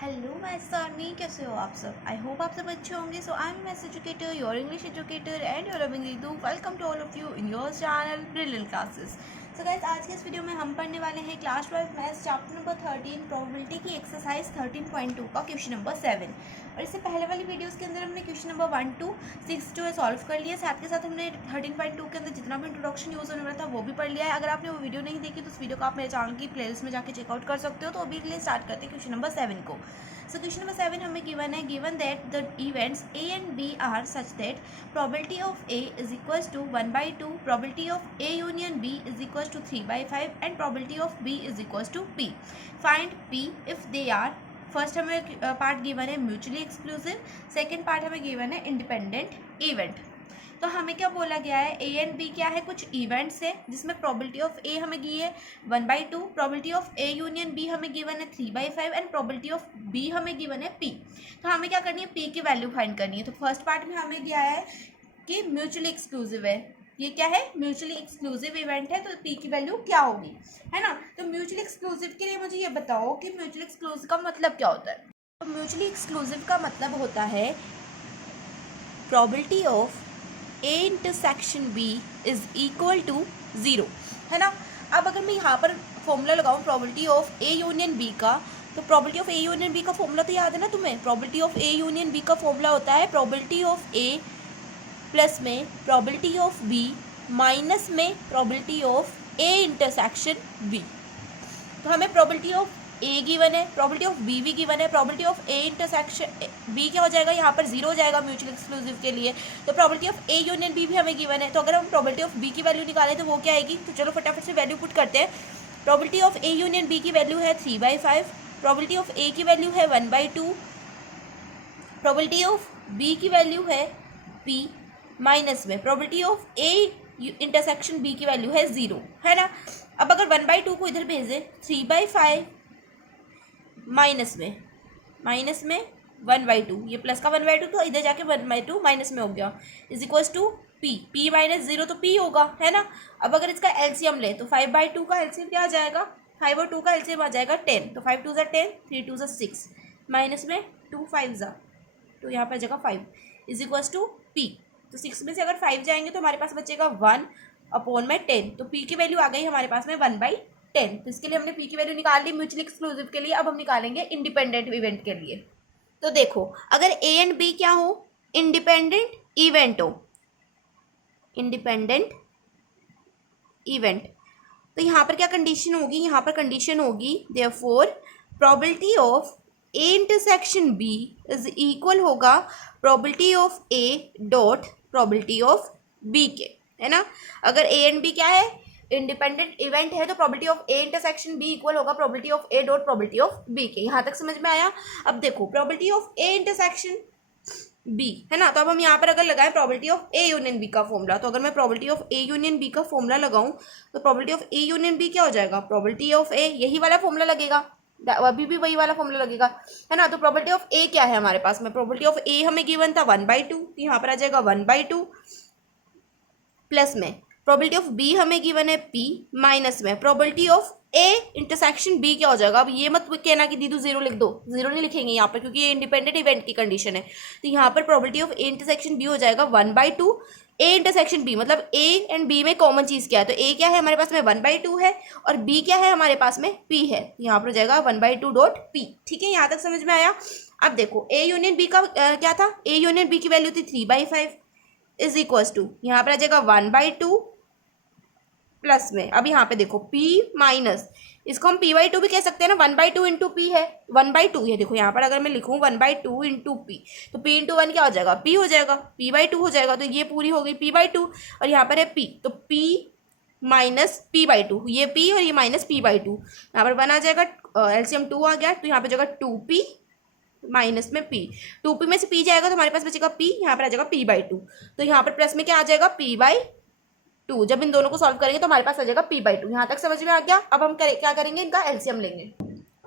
Hello maths army, कैसे हो आप सब। आई होप आप सब अच्छे होंगे। So I am maths educator, your English educator and your अमिंग रीदू। Welcome to all of you in your channel brilliant classes. So guys, आज के इस वीडियो में हम पढ़ने वाले हैं class 12 maths chapter number 13 probability की एक्सरसाइज 13.2 का क्वेश्चन नंबर 7। और इससे पहले वाली वीडियोस के अंदर हमने क्वेश्चन नंबर 1 to 6 जो है सॉल्व कर लिया। साथ के साथ हमने 13.2 के अंदर जितना भी इंट्रोडक्शन यूज़ होने वाला था वो भी पढ़ लिया है। अगर आपने वो वीडियो नहीं देखी तो उस वीडियो को आप मेरे चैनल की प्लेलिस्ट में जाकर चेकआउट कर सकते हो। तो अभी के लिए स्टार्ट करते हैं क्वेश्चन नंबर 7 को। So question number 7 हमें given है, given that the events A and B are such that probability of A is equals to 1/2, probability of A union B is equals to 3/5 and probability of B is equals to P. Find P if they are, first हमें part given है mutually exclusive, second part हमें given है independent event. तो हमें क्या बोला गया है, ए एंड बी क्या है, कुछ इवेंट्स है जिसमें प्रोबेबिलिटी ऑफ ए हमें गी है 1/2, probability of A union B हमें गिवन है 3/5 एंड प्रोबेबिलिटी ऑफ बी हमें गिवन है पी। तो हमें क्या करनी है, पी की वैल्यू फाइंड करनी है। तो फर्स्ट पार्ट में हमें गया है कि म्यूचुअली एक्सक्लूसिव है, ये क्या है, म्यूचुअली एक्सक्लूसिव इवेंट है, तो पी की वैल्यू क्या होगी, है ना। तो म्यूचुअली एक्सक्लूसिव के लिए मुझे ये बताओ कि म्यूचुअली एक्सक्लूसिव का मतलब क्या होता है। तो म्यूचुअली एक्सक्लूसिव का मतलब होता है probability of A intersection B is equal to 0, है ना। अब अगर मैं यहाँ पर फॉर्मूला लगाऊँ probability of A union B का, तो probability of A union B का फॉर्मूला तो याद है ना तुम्हें। Probability of A union B का फॉर्मूला होता है प्रोबेबिलिटी ऑफ A प्लस में प्रोबेबिलिटी ऑफ B माइनस में probability of A intersection B। तो हमें प्रोबेबिलिटी ऑफ ए गिवन है, प्रोबेबिलिटी ऑफ बी भी गिवन है, probability of A intersection B क्या हो जाएगा, यहाँ पर 0 हो जाएगा म्यूचुअल एक्सक्लूसिव के लिए। तो probability of A union B भी हमें गिवन है। तो अगर हम प्रोबेबिलिटी ऑफ बी की वैल्यू निकालें तो वो क्या आएगी, तो चलो फटाफट से वैल्यू पुट करते हैं। Probability of A union B की वैल्यू है 3/5, प्रोबेबिलिटी ऑफ ए की वैल्यू है 1/2, प्रोबेबिलिटी ऑफ बी की वैल्यू है पी माइनस में probability of A intersection B की वैल्यू है 0, है ना। अब अगर 1/2 को इधर भेजें 3/5 माइनस में 1/2, ये प्लस का 1/2 तो इधर जाके 1/2 माइनस में हो गया, is equals to P minus 0 तो पी होगा, है ना। अब अगर इसका एलसीएम ले तो 5/2 का एलसीएम क्या आ जाएगा, 5 और 2 का एलसीएम आ जाएगा 10। तो 5 2 ज़ा 10, 3 2 ज़ा 6, माइनस में 2 5 ज़ा, तो यहाँ पर जगह 5 इज इक्वल्स टू पी। तो 6 में से अगर 5 जाएंगे तो हमारे पास बचेगा 1/10। तो पी की वैल्यू आ गई हमारे पास में 1/10। तो इसके लिए हमने पी की वैल्यू निकाल ली म्यूचुअली एक्सक्लूसिव के लिए। अब हम निकालेंगे इंडिपेंडेंट इवेंट के लिए। तो देखो, अगर ए एंड बी क्या हो, इंडिपेंडेंट इवेंट हो, इंडिपेंडेंट इवेंट, तो यहाँ पर क्या कंडीशन होगी, यहाँ पर कंडीशन होगी therefore probability of A intersection B is equal होगा probability of A dot probability of B के, है ना। अगर ए एंड बी क्या है, इंडिपेंडेंट इवेंट है, तो probability of A intersection B equal होगा probability of A dot probability of B के। यहाँ तक समझ में आया। अब देखो probability of A intersection B, है ना। तो अब हम यहाँ पर अगर लगाएं probability of A union B का फॉर्मूला, तो अगर मैं probability of A union B का फॉर्मूला लगाऊं तो probability of A union B क्या हो जाएगा, प्रोबेबिलिटी ऑफ ए, यही वाला फॉर्मूला लगेगा, अभी भी वही वाला फॉर्मूला लगेगा, है ना। तो प्रोबेबिलिटी ऑफ ए क्या है हमारे पास में, प्रोबेबिलिटी ऑफ ए हमें गिवन था 1/2, यहाँ पर आ जाएगा 1/2 प्लस में प्रोबेबिलिटी ऑफ बी हमें गिवन है पी माइनस में probability of A intersection B क्या हो जाएगा। अब ये मत कहना कि दीदू 0 लिख दो, 0 नहीं लिखेंगे यहाँ पर क्योंकि ये इंडिपेंडेंट इवेंट की कंडीशन है। तो यहाँ पर probability of A intersection B हो जाएगा 1/2 ए इंटरसेक्शन बी, मतलब ए एंड बी में कॉमन चीज़ क्या है, तो ए क्या है हमारे पास में 1/2 है और बी क्या है हमारे पास में पी है, यहाँ पर हो जाएगा 1/2 डॉट पी। ठीक है, यहाँ तक समझ में आया। अब देखो ए यूनियन बी का क्या था, ए यूनियन बी की वैल्यू थी 3/5 इज इक्वल्स टू, यहाँ पर आ जाएगा 1/2 प्लस में, अब यहाँ पे देखो p माइनस, इसको हम p/2 भी कह सकते हैं ना, 1/2 इंटू पी है 1/2, ये देखो यहाँ पर अगर मैं लिखूँ 1/2 इंटू पी, तो p इंटू 1 क्या हो जाएगा, p हो जाएगा, p/2 हो जाएगा। तो ये पूरी हो गई p/2 और यहाँ पर है p, तो p माइनस p/2, ये p और ये माइनस p/2, यहाँ पर बना जाएगा एलसीएम 2 आ गया, तो यहाँ पर जाएगा 2p माइनस में p, 2p में से p जाएगा तो हमारे पास बचेगा p, यहाँ पर आ जाएगा p/2, तो यहाँ पर प्लस में क्या आ जाएगा p/2। जब इन दोनों को सॉल्व करेंगे तो हमारे पास आ जाएगा p/2। यहाँ तक समझ में आ गया। अब हम क्या करेंगे, इनका एलसीएम लेंगे।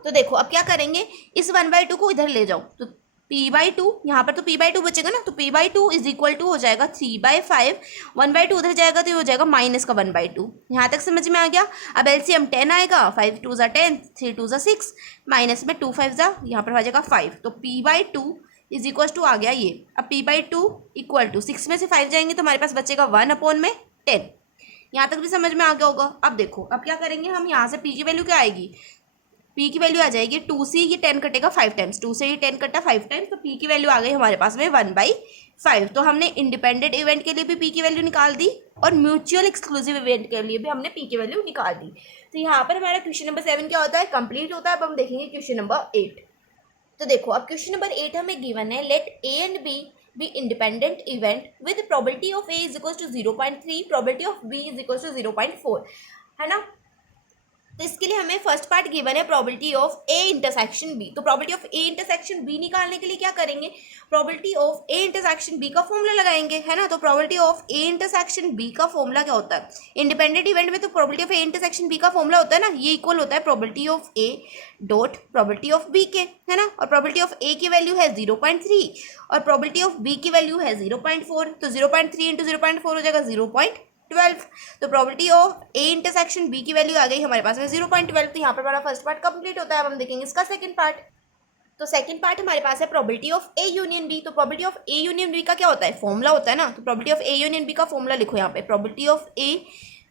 तो देखो अब क्या करेंगे, इस 1/2 को इधर ले जाओ, तो p/2, यहाँ पर तो p/2 बचेगा ना, तो p/2 इज इक्वल टू हो जाएगा 3/5, 1/2 उधर जाएगा तो ये हो जाएगा माइनस का 1/2। यहाँ तक समझ में आ गया। अब एलसीएम 10 आएगा, 5 2 ज़ा 10, 3 2 ज़ा 6, माइनस में 2 5 ज़ा, यहाँ पर आ जाएगा 5, तो p/2 इज इक्वल टू आ गया ये। अब p/2 इक्वल टू 6 में से 5 जाएंगे तो हमारे पास बचेगा 1/10। यहाँ तक भी समझ में आ गया होगा। अब देखो अब क्या करेंगे हम, यहाँ से p की वैल्यू क्या आएगी, p की वैल्यू आ जाएगी 2 से ये 10 कटेगा 5 टाइम्स, 2 से ये 10 कटा 5 टाइम्स, तो p की वैल्यू आ गई हमारे पास में 1/5। तो हमने इंडिपेंडेंट इवेंट के लिए भी p की वैल्यू निकाल दी और म्यूचुअल एक्सक्लूसिव इवेंट के लिए भी हमने p की वैल्यू निकाल दी। तो यहाँ पर हमारा क्वेश्चन नंबर 7 क्या होता है, कंप्लीट होता है। अब हम देखेंगे क्वेश्चन नंबर 8। तो देखो अब क्वेश्चन नंबर 8 हमें गिवन है, let a and b be independent event with probability of a is equals to 0.3, probability of b is equals to 0.4, है ना। तो इसके लिए हमें फर्स्ट पार्ट गिवन है probability of A intersection B. तो probability of A intersection B निकालने के लिए क्या करेंगे, probability of A intersection B का फॉर्मूला लगाएंगे, है ना। तो probability of A intersection B का फॉर्मूला क्या होता है, इंडिपेंडेंट इवेंट में तो probability of A intersection B का फॉर्मूला होता है ना, ये इक्वल होता है probability of A dot probability of B के, है ना। और प्रोबेबिलिटी ऑफ ए की वैल्यू है 0.3 और प्रोबेबिलिटी ऑफ बी की वैल्यू है 0.4, तो 0.3 इंटू 0.4 हो जाएगा 0.12। तो probability of A intersection B की वैल्यू आ गई हमारे पास में 0.12। तो यहाँ पर हमारा फर्स्ट पार्ट कंप्लीट होता है। अब हम देखेंगे इसका सेकंड पार्ट। तो सेकंड पार्ट हमारे पास है probability of A union B. तो probability of A union B का क्या होता है, फॉर्मूला होता है ना। तो probability of A union B का फॉर्मूला लिखो यहाँ पे, प्रोबेबिलिटी ऑफ ए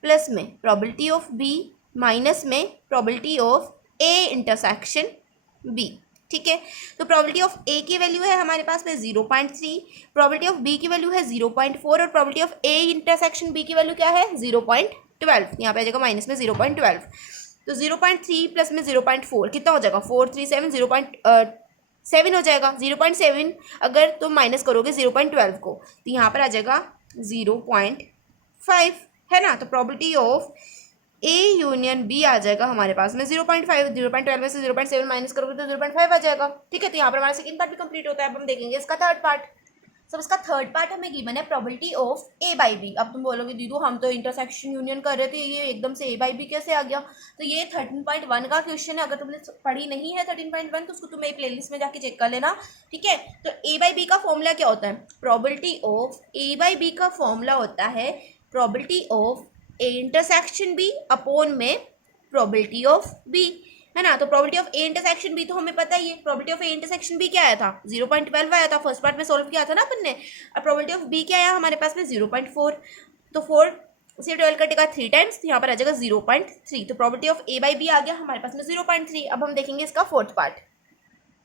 प्लस में प्रोबेबिलिटी ऑफ बी माइनस में probability of A intersection B, ठीक है। तो प्रोबेबिलिटी ऑफ ए की वैल्यू है हमारे पास में 0.3, प्रोबेबिलिटी ऑफ बी की वैल्यू है 0.4 और probability of A intersection B की वैल्यू क्या है 0.12। यहाँ पे आ जाएगा माइनस में 0.12। तो 0.3 प्लस में 0.4 कितना हो जाएगा, 4 3 7, 0.7 हो जाएगा। 0.7 अगर तुम माइनस करोगे 0.12 को तो यहाँ पर आ जाएगा 0.5, है ना। तो probability of A union B आ जाएगा हमारे पास में 0.5, 0.12 में से 0.7 माइनस करोगे तो 0.5 आ जाएगा, ठीक है। तो यहाँ पर हमारा सेकंड पार्ट भी कंप्लीट होता है। अब हम देखेंगे इसका थर्ड पार्ट। सब इसका थर्ड पार्ट हमें गिवन है probability of A by B. अब तुम बोलोगे दीदू हम तो इंटरसेक्शन यूनियन कर रहे थे, ये एकदम से ए बाई बी कैसे आ गया। तो ये 13.1 का क्वेश्चन है, अगर तुमने पढ़ी नहीं है 13.1 तो उसको तुम मेरी प्लेलिस्ट में जाके चेक कर लेना, ठीक है। तो ए बाई बी का फॉर्मूला क्या होता है, probability of A by B का फॉर्मूला होता है probability of A intersection B upon में प्रोबेबिलिटी ऑफ बी, है ना। तो probability of A intersection B तो हमें पता ही है, probability of A intersection B क्या आया था 0.12 आया था, फर्स्ट पार्ट में सॉल्व किया था ना अपन ने। अब प्रोबेबिलिटी ऑफ बी क्या आया हमारे पास में 0.4, तो 4 से 12 कटेगा 3 टाइम्स, तो यहाँ पर आ जाएगा 0.3। तो probability of A by B आ गया हमारे पास में 0.3। अब हम देखेंगे इसका फोर्थ पार्ट।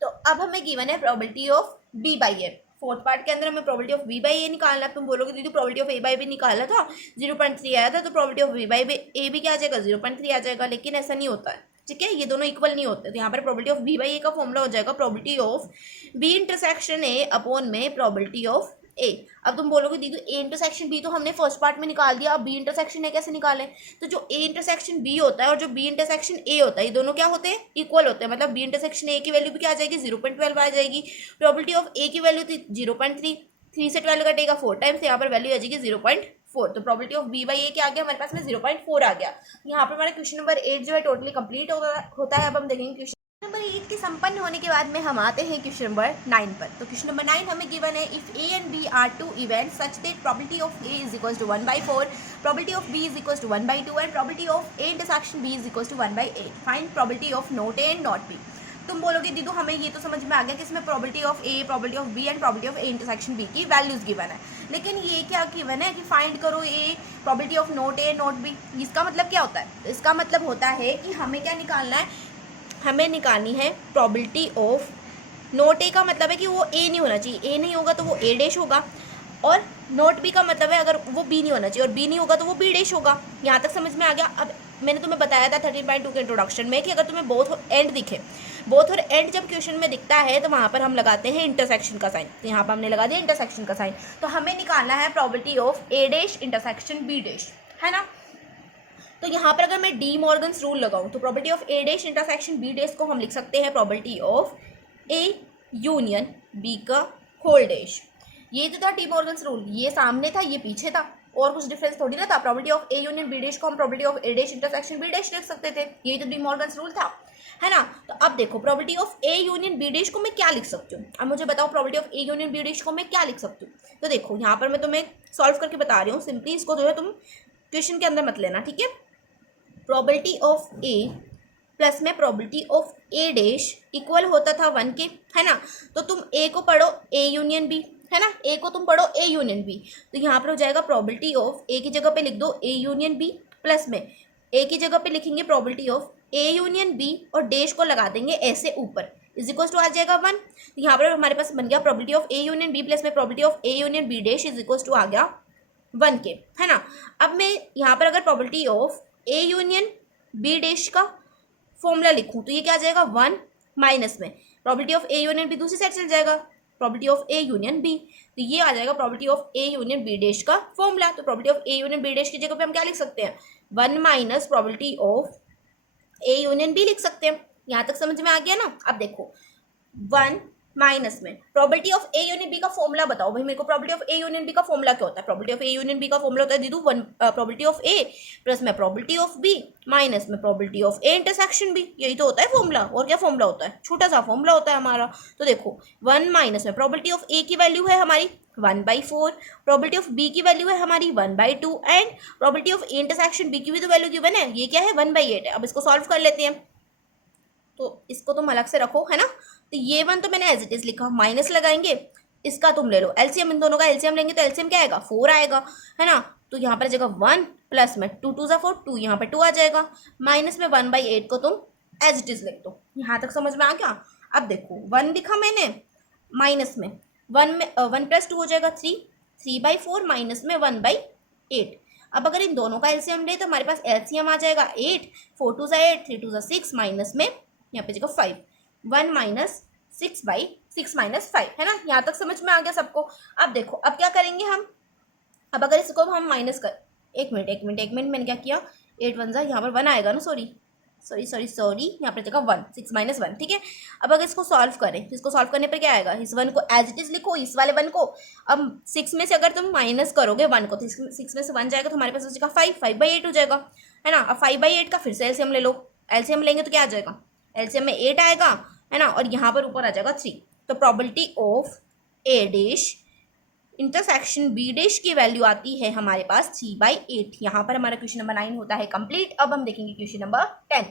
तो अब हमें गिवन है probability of B by A. Fourth part के अंदर हमें probability of B by A निकालना है। तुम बोलोगे दीदी probability of A by B निकाला था 0.3 आया था, तो probability of B by A भी क्या आ जाएगा 0.3 आ जाएगा, लेकिन ऐसा नहीं होता है, ठीक है। ये दोनों इक्वल नहीं होते। तो यहाँ पर probability of B by A का फॉर्मूला हो जाएगा probability of B intersection A upon में प्रोबेबिलिटी ऑफ ए। अब तुम बोलोगे दीदी ए इंटरसेक्शन बी तो हमने फर्स्ट पार्ट में निकाल दिया, अब बी इंटरसेक्शन ए कैसे निकालें। तो जो ए इंटरसेक्शन बी होता है और जो बी इंटरसेक्शन ए होता है ये दोनों क्या होते हैं, इक्वल होते हैं। मतलब बी इंटरसेक्शन ए की वैल्यू भी क्या आ जाएगी 0.12 आ जाएगी। प्रोबेबिलिटी ऑफ ए की वैल्यू थी 0.3, 3 से 12 कटेगा 4 टाइम्स, यहाँ पर वैल्यू आ जाएगी 0.4। तो प्रोबेबिलिटी ऑफ बी बाई ए क्या आ गया हमारे पास में 0.4 आ गया। यहाँ पर हमारा क्वेश्चन नंबर 8 जो है टोटली कंप्लीट होता है। अब हम देखेंगे क्वेश्चन नंबर 8 के संपन्न होने के बाद में हम आते हैं क्वेश्चन नंबर 9 पर। तो क्वेश्चन नंबर 9 हमें गिवन है, if A and B are two events such that probability of A is equals to 1/4, probability of B is equals to 1/2 and probability of A intersection B is equals to 1/8, find probability of not A and not B. तुम बोलोगे दीदू हमें ये तो समझ में आ गया कि इसमें probability of A, probability of B and probability of A intersection B की वैल्यूज गिवन है, लेकिन ये क्या गिवन है कि फाइंड करो a probability of not A not B. इसका मतलब क्या होता है, इसका मतलब होता है कि हमें क्या निकालना है, हमें निकालनी है प्रोबेबिलिटी ऑफ नॉट ए का मतलब है कि वो ए नहीं होना चाहिए, ए नहीं होगा तो वो ए डैश होगा, और नॉट बी का मतलब है अगर वो बी नहीं होना चाहिए और बी नहीं होगा तो वो बी डैश होगा। यहाँ तक समझ में आ गया। अब मैंने तुम्हें बताया था 13.2 के इंट्रोडक्शन में कि अगर तुम्हें बोथ और एंड दिखे, बोथ और एंड जब क्वेश्चन में दिखता है तो वहाँ पर हम लगाते हैं इंटरसेक्शन का साइन। तो यहाँ पर हमने लगा दिया इंटरसेक्शन का साइन। तो हमें निकालना है probability of A dash intersection B dash, है ना। तो यहाँ पर अगर मैं डी मॉर्गन्स रूल लगाऊं तो probability of A dash intersection B dash को हम लिख सकते हैं probability of A union B का होल डैश। ये तो था डी मॉर्गन्स रूल, ये सामने था ये पीछे था, और कुछ डिफरेंस थोड़ी ना था। Probability of A union B dash को हम probability of A dash intersection B dash लिख सकते थे, यही तो डी मॉर्गन्स रूल था, है ना। तो अब देखो property of A union B dash को मैं क्या लिख सकती हूँ, अब मुझे बताओ property of A union B dash को मैं क्या लिख सकती हूँ। तो देखो यहाँ पर मैं तुम्हें सॉल्व करके बता रही हूँ, सिंपली इसको जो है तुम क्वेश्चन के अंदर मत लेना, ठीक है। प्रॉपर्टी ऑफ ए प्लस में property of A dash equal होता था 1 के, है ना। तो तुम ए को पढ़ो ए यूनियन बी, है ना, ए को तुम पढ़ो ए यूनियन बी। तो यहाँ पर हो जाएगा प्रॉपर्टी ऑफ ए की जगह पे लिख दो ए यूनियन बी, प्लस में ए की जगह पे लिखेंगे property of A union B और डैश को लगा देंगे ऐसे ऊपर, इज इक्वल टू आ जाएगा 1। तो यहाँ पर हमारे पास बन गया property of A union B plus में property of A union B dash is equal to आ गया 1 के, है ना। अब मैं यहाँ पर अगर property of A union B dash का फॉर्मूला लिखूं तो ये क्या आ जाएगा 1 माइनस में property of A union B दूसरी साइड चल जाएगा property of A union B, तो ये आ जाएगा property of A union B dash का फॉर्मूला। तो property of A union B dash की जगह पे हम क्या लिख सकते हैं 1 minus property of A union B लिख सकते हैं। यहाँ तक समझ में आ गया ना। अब देखो 1 माइनस में property of A union B का फॉर्मूला बताओ भाई मेरे को, property of A union B का फॉर्मूला क्या होता है। Property of A union B का फॉर्मूला होता है दीदू प्रॉपर्टी ऑफ ए प्लस में प्रॉपर्टी ऑफ बी माइनस में property of A intersection B, यही तो होता है फॉर्मूला। और क्या फॉर्मूला होता है, छोटा सा फॉर्मूला होता है हमारा। तो देखो 1 माइनस में प्रॉपर्टी ऑफ ए की वैल्यू है हमारी 1/4, प्रॉपर्टी ऑफ बी की वैल्यू है हमारी 1/2 and property of A intersection B की भी तो वैल्यू गिवन है, ये क्या है 1/8 है। अब इसको सॉल्व कर लेते हैं, तो इसको तुम अलग से रखो, है ना। तो ये 1 तो मैंने एज इट इज लिखा, माइनस लगाएंगे, इसका तुम ले लो एलसीएम, इन दोनों का एलसीएम लेंगे तो एलसीएम क्या आएगा 4 आएगा, है ना। तो यहाँ पर जगह 1 प्लस में 2 2 4 2, यहाँ पर 2 आ जाएगा, माइनस में 1/8 को तुम एज इट इज लिख दो। यहाँ तक समझ में आ गया। अब देखो 1 लिखा मैंने, माइनस में 1 + 2 हो जाएगा 3, 3/4 माइनस में 1/8। अब अगर इन दोनों का एलसीएम ले तो हमारे पास एलसीएम आ जाएगा 8, 4 2 8, 3 2 6, माइनस में यहाँ पे जगह 5, 1 माइनस 6/6 माइनस 5, है ना। यहाँ तक समझ में आ गया सबको। अब देखो अब क्या करेंगे हम, अब अगर इसको हम माइनस कर, एक मिनट मैंने क्या किया, 8 1 यहाँ पर 1 आएगा ना, सॉरी यहाँ पर जगह 1, 6 माइनस 1, ठीक है। अब अगर इसको सॉल्व करें तो इसको सॉल्व करने पर क्या आएगा, इस 1 को एज इट इज लिखो, इस वाले 1 को। अब 6 में से अगर तुम माइनस करोगे 1 को तो 6 में से 1 जाएगा तो हमारे पास हो जाएगा 5/8 हो जाएगा, है ना। अब 5/8 का फिर से एलसीएम ले लो, एलसीएम लेंगे तो क्या आ जाएगा, एलसीएम में 8 आएगा, है ना, और यहाँ पर ऊपर आ जाएगा 3। तो property of A dash intersection B dash की वैल्यू आती है हमारे पास 3/8। यहाँ पर हमारा क्वेश्चन नंबर 9 होता है कंप्लीट। अब हम देखेंगे question number 10।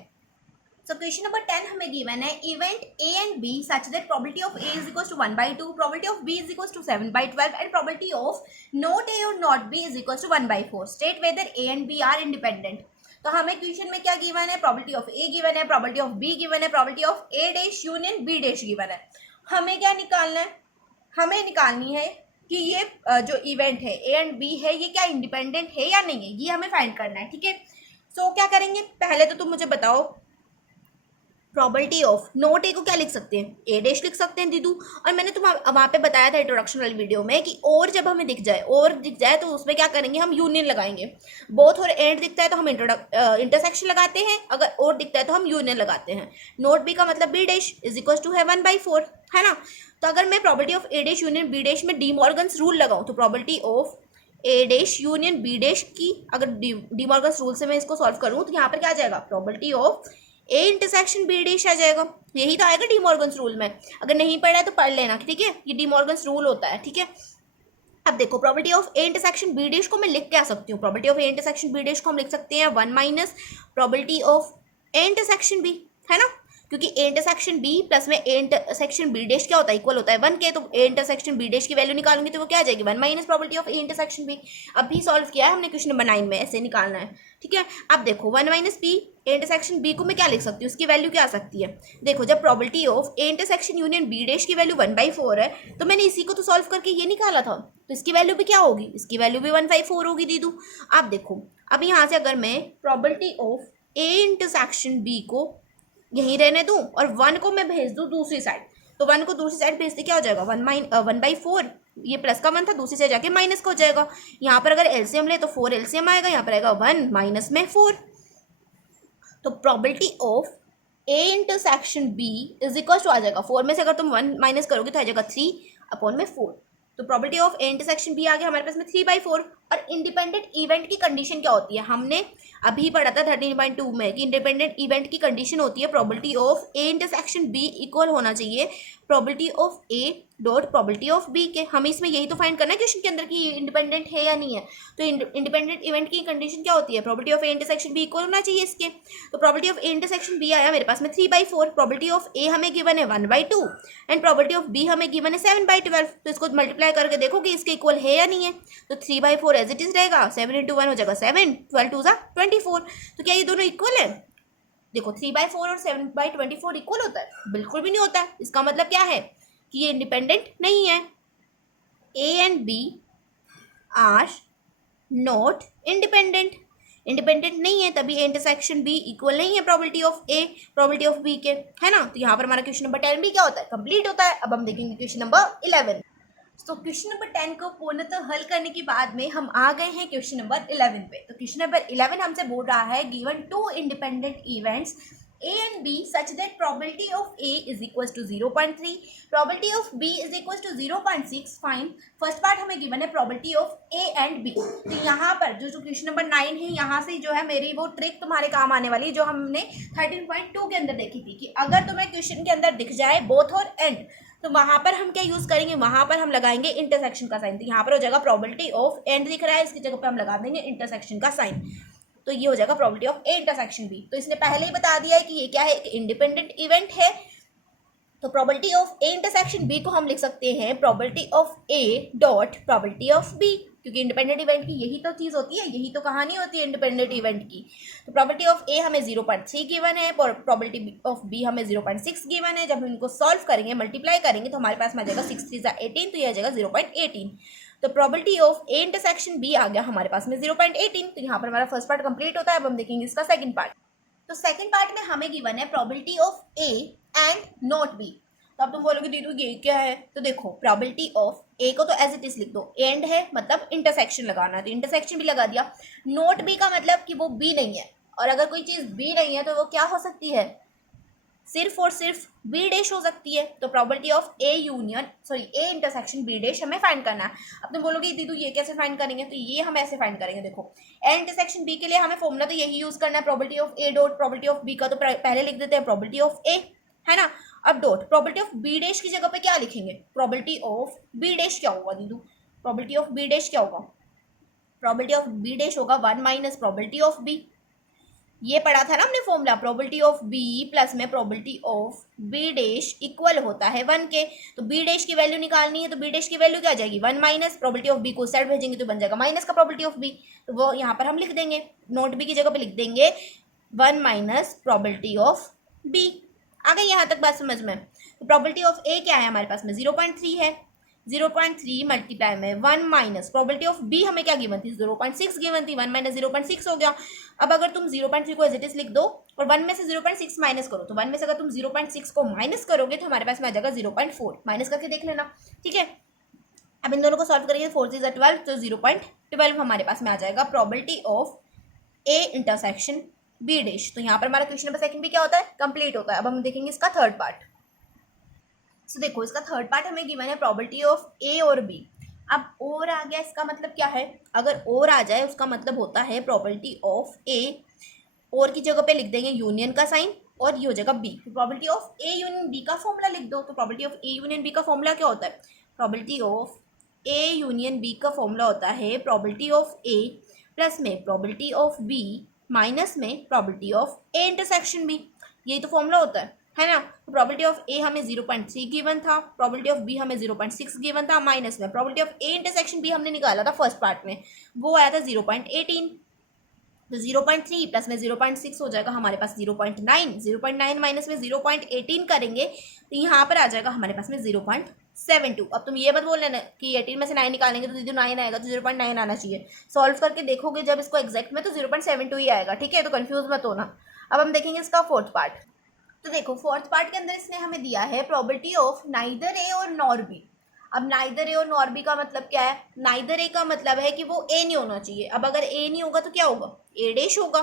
So question number 10 हमें गिवन है event A and B such that probability of A is equal to 1/2, probability of B is equal to 7/12 and probability of not A और not B is equal to 1/4। State whether A and B are independent. तो हमें question में क्या given है, probability of A given है, probability of B given है, probability of A dash union B dash given है। हमें क्या निकालना है, हमें निकालनी है कि ये जो इवेंट है ए एंड बी है ये क्या इंडिपेंडेंट है या नहीं है, ये हमें फाइंड करना है, ठीक है। सो क्या करेंगे, पहले तो तुम मुझे बताओ प्रोबेबिलिटी ऑफ नोट ए को क्या लिख सकते हैं, ए डैश लिख सकते हैं दीदू। और मैंने तुम वहाँ पे बताया था इंट्रोडक्शन वाली वीडियो में कि और जब हमें दिख जाए तो उसमें क्या करेंगे, हम यूनियन लगाएंगे। बोथ और एंड दिखता है तो हम इंटरसेक्शन लगाते हैं, अगर और दिखता है तो हम यूनियन लगाते हैं। नोट बी का मतलब B dash is equal to है 1/4, है ना। तो अगर मैं probability of A dash union B dash में डी मॉर्गन्स रूल लगाऊं तो probability of A dash union B dash की अगर डी मॉर्गन्स रूल से मैं इसको सॉल्व करूं तो यहाँ पर क्या आ जाएगा, probability of A intersection B dash आ जाएगा। यही तो आएगा डी मॉर्गन्स रूल में, अगर नहीं पढ़ा है तो पढ़ लेना, ठीक है। ये डी मॉर्गन्स रूल होता है, ठीक है। अब देखो probability of A intersection B dash को मैं लिख के आ सकती हूँ, probability of A intersection B dash को हम लिख सकते हैं 1 minus probability of A intersection B, है ना, क्योंकि ए इंटरसेक्शन बी प्लस में ए इंटरसेक्शन बी डैश क्या होता है, इक्वल होता है 1 के। तो ए इंटरसेक्शन बी डैश की वैल्यू निकालूंगी तो वो क्या आ जाएगी 1 minus probability of A intersection B. अब भी सॉल्व किया है हमने क्वेश्चन नंबर 9 में, ऐसे निकालना है, ठीक है। अब देखो 1 minus B A intersection B को मैं क्या लिख सकती हूँ, उसकी वैल्यू क्या आ सकती है। देखो जब probability of A intersection union B dash की वैल्यू 1/4 है तो मैंने इसी को तो सॉल्व करके ये निकाला था, तो इसकी वैल्यू भी क्या होगी, इसकी वैल्यू भी 1/4 होगी दीदू। अब देखो अब यहाँ से अगर मैं probability of A intersection B को यहीं रहने दूं और 1 को मैं भेज दूं दूसरी साइड, तो 1 को दूसरी साइड भेजते क्या हो जाएगा 1/4, ये प्लस का 1 था, दूसरी साइड जाके माइनस का हो जाएगा। यहाँ पर अगर एलसीएम ले तो 4 एलसीएम आएगा, यहाँ पर आएगा 1 माइनस में 4। तो probability of A intersection B is equal to आ जाएगा 4 में से अगर तुम 1 माइनस करोगे तो आ जाएगा 3/4। तो property of A intersection B आ गया हमारे पास में 3/4। और इंडिपेंडेंट इवेंट की कंडीशन क्या होती है, हमने अभी पढ़ा था 13.2 में कि इंडिपेंडेंट इवेंट की कंडीशन होती है property of A intersection B equal होना चाहिए property of A dot property of B के। हमें इसमें यही तो फाइंड करना है क्वेश्चन के अंदर कि इंडिपेंडेंट है या नहीं है। तो इंडिपेंडेंट इवेंट की कंडीशन क्या होती है, property of A intersection B equal होना चाहिए इसके। तो property of A intersection B आया मेरे पास में 3/4, प्रॉपर्टी ऑफ ए हमें गिवन है 1/2 एंड प्रॉपर्टी ऑफ बी हमें गिवन है 7/12। तो इसको मल्टीप्लाई करके देखो कि इसके इक्वल है या नहीं है। तो 3/4 एज इट इज रहेगा, 7 × 1 हो जाएगा 7, 12 2 24। तो क्या ये दोनों इक्वल है? देखो 3/4 और 7/24 इक्वल होता है? बिल्कुल भी नहीं होता है। इसका मतलब क्या है कि ये इंडिपेंडेंट नहीं है। A and B are not independent, independent नहीं है, तभी ए इंटरसेक्शन बी इक्वल नहीं है property of A property of B के, है ना। तो यहाँ पर हमारा क्वेश्चन नंबर 10 भी क्या होता है, कंप्लीट होता है। अब हम देखेंगे क्वेश्चन नंबर 11। तो क्वेश्चन नंबर 10 को पूर्णतः हल करने के बाद में हम आ गए हैं क्वेश्चन नंबर 11 पे। तो क्वेश्चन नंबर 11 हमसे बोल रहा है given 2 independent events A and B such that probability of A is equals to 0.3, probability of B is equals to 0.6. Fine first part हमें गिवन है probability of A and B। तो यहाँ पर जो क्वेश्चन नंबर 9 है, यहाँ से जो है मेरी वो ट्रिक तुम्हारे काम आने वाली है जो हमने 13.2 के अंदर देखी थी कि अगर तुम्हें क्वेश्चन के अंदर दिख जाए बोथ और एंड, तो वहां पर हम क्या यूज करेंगे, वहां पर हम लगाएंगे इंटरसेक्शन का साइन। तो यहाँ पर हो जाएगा प्रोबेबिलिटी ऑफ एंड दिख रहा है, इसकी जगह पे हम लगा देंगे इंटरसेक्शन का साइन। तो ये हो जाएगा probability of A intersection B. तो इसने पहले ही बता दिया है कि ये क्या है, एक इंडिपेंडेंट इवेंट है। तो probability of A intersection B को हम लिख सकते हैं probability of A dot probability of B, क्योंकि इंडिपेंडेंट इवेंट की यही तो चीज होती है, यही तो कहानी होती है इंडिपेंडेंट इवेंट की। तो प्रोबेबिलिटी ऑफ ए हमें 0.3 गिवन है और प्रोबेबिलिटी ऑफ बी हमें 0.6 गिवन है। जब हम इनको सॉल्व करेंगे, मल्टीप्लाई करेंगे, तो हमारे पास में आ जाएगा 6 3 18, तो ये आ जाएगा 0.18। तो probability of A intersection B आ गया हमारे पास में 0.18। तो यहाँ पर हमारा फर्स्ट पार्ट कंप्लीट होता है। अब हम देखेंगे इसका सेकंड पार्ट। तो सेकंड पार्ट में हमें गिवन है probability of A and not B. तो अब तुम बोलोगे दीदू ये क्या है, तो देखो प्रोबेबिलिटी ऑफ ए को तो एज इट इज लिख दो, एंड है मतलब इंटरसेक्शन लगाना है, तो इंटरसेक्शन भी लगा दिया। नॉट बी का मतलब कि वो बी नहीं है, और अगर कोई चीज बी नहीं है तो वो क्या हो सकती है, सिर्फ और सिर्फ बी डैश हो सकती है। तो probability of A intersection B dash हमें फाइंड करना है। अब तुम बोलोगे दीदू ये कैसे फाइंड करेंगे, तो ये हम ऐसे फाइंड करेंगे। देखो ए इंटरसेक्शन बी के लिए हमें फॉर्मूला तो यही यूज करना है, probability of A dot probability of B का तो पहले लिख देते हैं प्रोबेबिलिटी ऑफ ए, है ना। अब dot probability of B dash की जगह पे क्या लिखेंगे, प्रोबेबिलिटी ऑफ बी डैश क्या होगा दीदू, प्रोबेबिलिटी ऑफ बी डैश क्या होगा, प्रोबेबिलिटी ऑफ बी डैश होगा 1 माइनस प्रोबेबिलिटी ऑफ बी। ये पढ़ा था ना हमने formula, probability of B plus में probability of B dash equal होता है 1 के। तो बी डैश की वैल्यू निकालनी है, तो बी डैश की वैल्यू क्या आ जाएगी 1 माइनस प्रोबेबिलिटी ऑफ बी को साइड भेजेंगे तो बन जाएगा माइनस का प्रोबेबिलिटी ऑफ बी। तो वो यहाँ पर हम लिख देंगे, नोट बी की जगह पे लिख देंगे 1 माइनस प्रोबेबिलिटी ऑफ बी। आ गई यहाँ तक बात समझ में। तो प्रोबेबिलिटी ऑफ ए क्या है हमारे पास में 0.3 है, 0.3 मल्टीप्लाई में 1 माइनस प्रोबेबिलिटी ऑफ बी हमें क्या गिवन थी 0.6 गिवन थी, 1 माइनस 0.6 हो गया। अब अगर तुम 0.3 को एज इट इज लिख दो और 1 में से 0.6 माइनस करो, तो 1 में से अगर तुम 0.6 को माइनस करोगे तो हमारे पास में आ जाएगा 0.4, माइनस करके देख लेना, ठीक है। अब इन दोनों को सॉल्व करेंगे, 4 3 12, तो 0.12 हमारे पास में आ जाएगा probability of A intersection B dash. तो यहाँ पर हमारा क्वेश्चन नंबर सेकंड भी क्या होता है, कंप्लीट होता है। अब हम देखेंगे इसका थर्ड पार्ट। तो देखो इसका थर्ड पार्ट हमें गिवन है प्रोबेबिलिटी ऑफ ए और बी। अब और आ गया, इसका मतलब क्या है, अगर और आ जाए उसका मतलब होता है प्रोबेबिलिटी ऑफ ए, और की जगह पे लिख देंगे यूनियन का साइन और ये हो जाएगा बी। तो probability of A union B का फॉर्मूला लिख दो। तो probability of A union B का फॉर्मूला क्या होता है, probability of A union B का फॉर्मूला होता है प्रोबेबिलिटी ऑफ ए प्लस में प्रोबेबिलिटी ऑफ बी माइनस में probability of A intersection B. यही तो फॉर्मूला होता है ना। तो प्रोबेबिलिटी ऑफ ए हमें 0.3 गिवन था, प्रोबेबिलिटी ऑफ बी हमें 0.6 गिवन था, माइनस में probability of A intersection B हमने निकाला था फर्स्ट पार्ट में, वो आया था 0.18। तो 0.3 प्लस में 0.6 हो जाएगा हमारे पास 0.9, 0.9 माइनस में 0.18 करेंगे तो यहाँ पर आ जाएगा हमारे पास में 0.72। अब तुम ये मत बोल लेना कि 18 में से 9 निकालेंगे तो दीदी 9 आएगा, तो 0.9 आना चाहिए। सॉल्व करके देखोगे जब इसको एग्जैक्ट में तो 0.72 ही आएगा, ठीक है। तो कंफ्यूज मत होना। अब हम देखेंगे इसका फोर्थ पार्ट। तो देखो फोर्थ पार्ट के अंदर इसने हमें दिया है प्रोबेबिलिटी ऑफ नाइदर ए और नॉर बी। अब नाइदर ए और नॉर बी का मतलब क्या है, नाइदर ए का मतलब है कि वो ए नहीं होना चाहिए। अब अगर ए नहीं होगा तो क्या होगा, ए डैश होगा,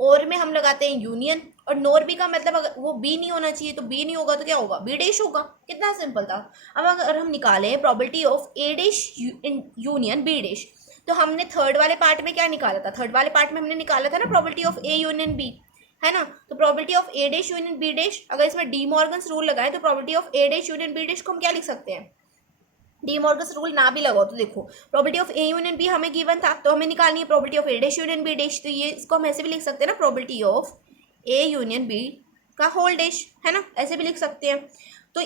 और में हम लगाते हैं यूनियन, और नोर बी का मतलब अगर वो बी नहीं होना चाहिए, तो बी नहीं होगा तो क्या होगा, बी डैश होगा। कितना सिंपल था। अब अगर हम निकालें property of A dash union B dash, तो हमने थर्ड वाले पार्ट में क्या निकाला था, थर्ड वाले पार्ट में हमने निकाला था ना property of A union B, है ना। तो property of A dash union B dash, अगर इसमें डी मॉर्गन्स रूल लगाए तो property of A dash union B dash को हम क्या लिख सकते हैं, डी मॉर्गन्स रूल ना भी लगाओ तो देखो property of A union B हमें गिवन था, तो हमें निकालनी है property of A dash union B dash, तो ये इसको हम ऐसे भी लिख सकते हैं ना, property of A union B का होल डैश, है ना, ऐसे भी लिख सकते हैं। तो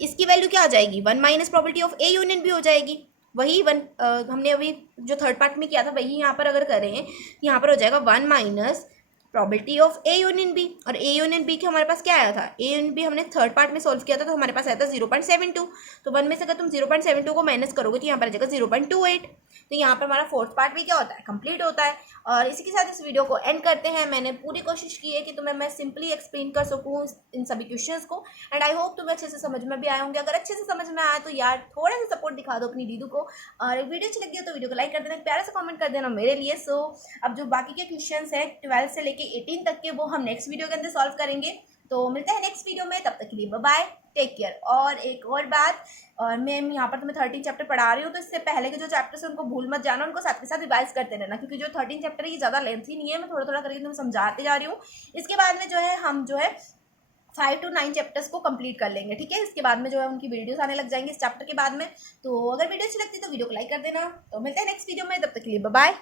इसकी वैल्यू क्या आ जाएगी, 1 minus property of A union B हो जाएगी। वही हमने अभी जो थर्ड पार्ट में किया था वही यहाँ पर अगर करें, यहाँ पर हो जाएगा 1 minus property of A union B, और ए यूनियन बी के हमारे पास क्या आया था, ए यूनियन बी हमने थर्ड पार्ट में सॉल्व किया था, तो हमारे पास आया था 0.72। तो 1 में से अगर तुम 0.72 को माइनस करोगे तो यहाँ पर आ जाएगा 0.28। तो यहाँ पर हमारा फोर्थ पार्ट भी क्या होता है, कंप्लीट होता है। और इसी के साथ इस वीडियो को एंड करते हैं। मैंने पूरी कोशिश की है कि तुम्हें मैं सिंपली एक्सप्लेन कर सकूँ इन सभी क्वेश्चंस को, एंड आई होप तुम्हें अच्छे से समझ में भी आए होंगे। अगर अच्छे से समझ में आया तो यार थोड़ा सा सपोर्ट दिखा दो अपनी दीदू को, और वीडियो अच्छी लगी हो तो वीडियो को लाइक कर देना, प्यारा सा कमेंट कर देना मेरे लिए। सो अब जो बाकी के क्वेश्चंस हैं 12 से लेके 18 तक के, वो हम नेक्स्ट वीडियो के अंदर सॉल्व करेंगे। तो मिलते हैं नेक्स्ट वीडियो में, तब तक के लिए बाय बाय, टेक केयर। और एक और बात, और मैं यहाँ पर तुम्हें 13 चैप्टर पढ़ा रही हूँ, तो इससे पहले के जो चैप्टर्स हैं उनको भूल मत जाना, उनको साथ के साथ रिवाइज करते रहना, क्योंकि जो 13 चैप्टर है ये ज़्यादा लेंथी नहीं है, मैं थोड़ा थोड़ा करके तुम्हें समझाते जा रही हूँ। इसके बाद में जो है हम जो है 5 to 9 चैप्टर्स को कंप्लीट कर लेंगे, ठीक है। इसके बाद में जो है उनकी वीडियोस आने लग जाएंगे इस चैप्टर के बाद में। तो अगर वीडियो अच्छी लगती है तो वीडियो को लाइक कर देना। तो मिलते हैं नेक्स्ट वीडियो में, तब तक के लिए बाय बाय।